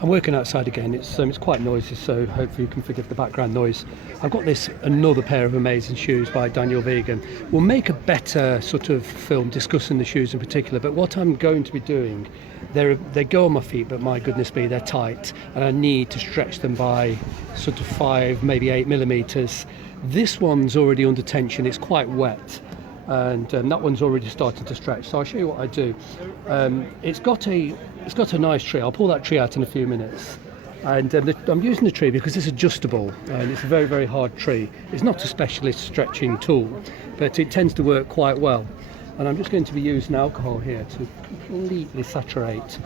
I'm working outside again. It's quite noisy, so hopefully you can forgive the background noise. I've got another pair of amazing shoes by Daniel Wegan. We'll make a better sort of film discussing the shoes in particular, but what I'm going to be doing, they go on my feet, but my goodness me, they're tight, and I need to stretch them by sort of 5, maybe 8 millimeters. This one's already under tension. It's quite wet. And that one's already starting to stretch, so I'll show you what I do. It's got a nice tree. I'll pull that tree out in a few minutes, and I'm using the tree because it's adjustable and it's a very, very hard tree. It's not a specialist stretching tool, but it tends to work quite well. And I'm just going to be using alcohol here to completely saturate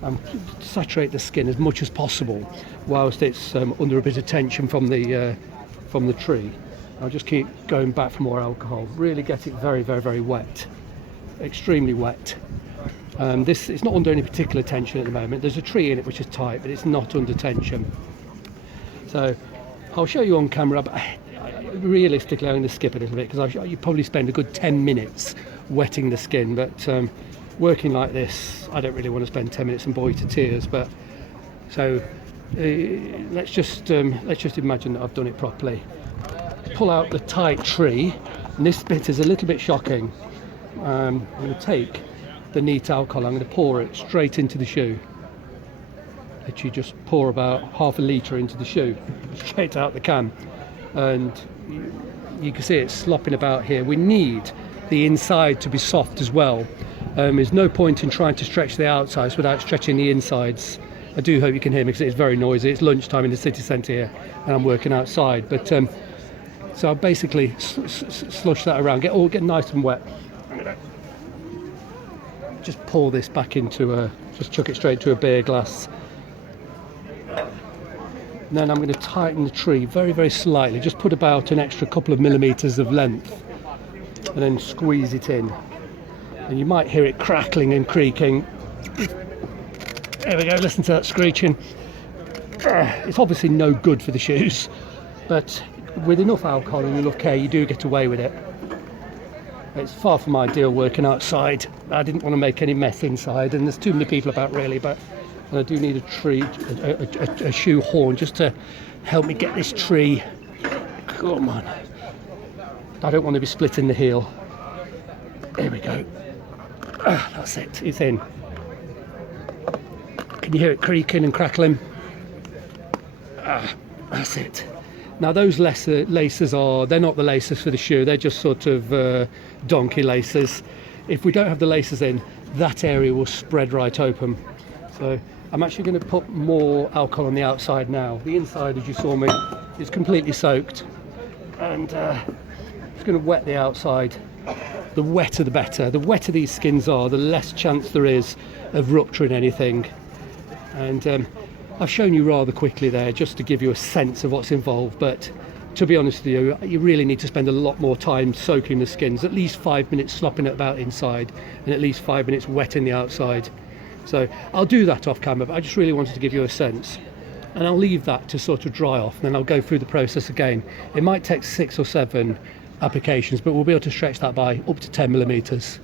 the skin as much as possible whilst it's under a bit of tension from the tree. I'll just keep going back for more alcohol, really get it very, very, very wet, extremely wet. It's not under any particular tension at the moment. There's a tree in it which is tight, but it's not under tension. So I'll show you on camera, but realistically I'm going to skip a little bit because you probably spend a good 10 minutes wetting the skin, but working like this, I don't really want to spend 10 minutes and bore you to tears. But so let's just imagine that I've done it properly. Pull out the tight tree, and this bit is a little bit shocking. I'm going to take the neat alcohol, I'm going to pour it straight into the shoe. Literally just pour about half a litre into the shoe, straight out the can, and you can see it slopping about here. We need the inside to be soft as well. There's no point in trying to stretch the outsides without stretching the insides. I do hope you can hear me because it's very noisy. It's lunchtime in the city centre here and I'm working outside, but so I basically slush that around, get nice and wet. Just pour this back into just chuck it straight to a beer glass. And then I'm going to tighten the tree very, very slightly. Just put about an extra couple of millimeters of length, and then squeeze it in. And you might hear it crackling and creaking. There we go. Listen to that screeching. It's obviously no good for the shoes, but with enough alcohol and enough care, you do get away with it. It's far from ideal working outside. I didn't want to make any mess inside, and there's too many people about really, but I do need a shoe horn just to help me get this tree. Come on. I don't want to be splitting the heel. There we go. That's it. It's in. Can you hear it creaking and crackling? That's it. Now those laces they're not the laces for the shoe, they're just sort of donkey laces. If we don't have the laces in, that area will spread right open. So I'm actually going to put more alcohol on the outside now. The inside, as you saw me, is completely soaked, and it's going to wet the outside. The wetter the better. The wetter these skins are, the less chance there is of rupturing anything. And I've shown you rather quickly there just to give you a sense of what's involved, but to be honest with you, you really need to spend a lot more time soaking the skins, at least 5 minutes slopping it about inside and at least 5 minutes wetting the outside. So I'll do that off camera, but I just really wanted to give you a sense, and I'll leave that to sort of dry off, and then I'll go through the process again. It might take 6 or 7 applications, but we'll be able to stretch that by up to 10 millimeters.